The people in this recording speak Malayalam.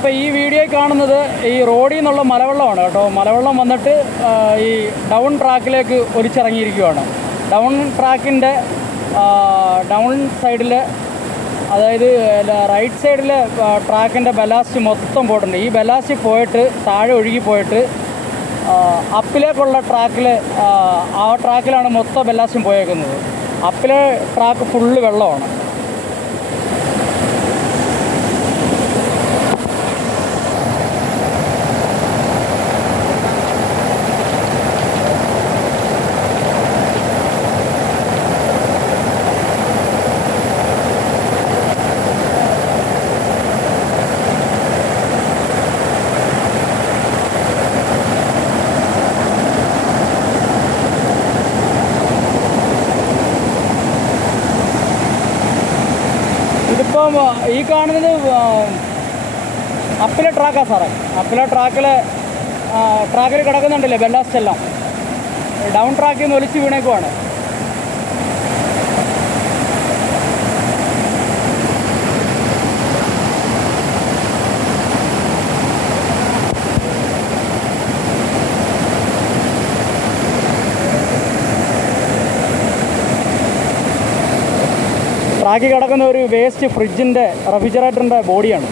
ഇപ്പോൾ ഈ വീഡിയോയിൽ കാണുന്നത് ഈ റോഡിൽ നിന്നുള്ള മലവെള്ളമാണ് കേട്ടോ. മലവെള്ളം വന്നിട്ട് ഈ ഡൗൺ ട്രാക്കിലേക്ക് ഒലിച്ചിറങ്ങിയിരിക്കുകയാണ്. ഡൗൺ ട്രാക്കിൻ്റെ ഡൗൺ സൈഡിൽ, അതായത് റൈറ്റ് സൈഡിൽ ട്രാക്കിൻ്റെ ബലാസ്റ്റ് മൊത്തം പോയിട്ടുണ്ട്. ഈ ബലാസ്റ്റ് പോയിട്ട് താഴെ ഒഴുകി പോയിട്ട് അപ്പിലേക്കുള്ള ട്രാക്കിൽ, ആ ട്രാക്കിലാണ് മൊത്തം ബലാസ്റ്റും പോയേക്കുന്നത്. അപ്പിലെ ട്രാക്ക് ഫുള്ള് വെള്ളമാണ്. ഇതിപ്പം ഈ കാണുന്നത് അപ്പിലെ ട്രാക്കാണ് സാറേ. അപ്പിലെ ട്രാക്കിൽ കിടക്കുന്നുണ്ടല്ലേ ബെല്ലാസ്റ്റ് എല്ലാം. ഡൗൺ ട്രാക്കിൽ നിന്ന് ഒലിച്ച് വീണേക്കുവാണ്. ട്രാക്കിൽ കിടക്കുന്ന ഒരു വേസ്റ്റ് ഫ്രിഡ്ജിൻ്റെ റെഫ്രിജറേറ്ററിൻ്റെ ബോഡിയാണ്.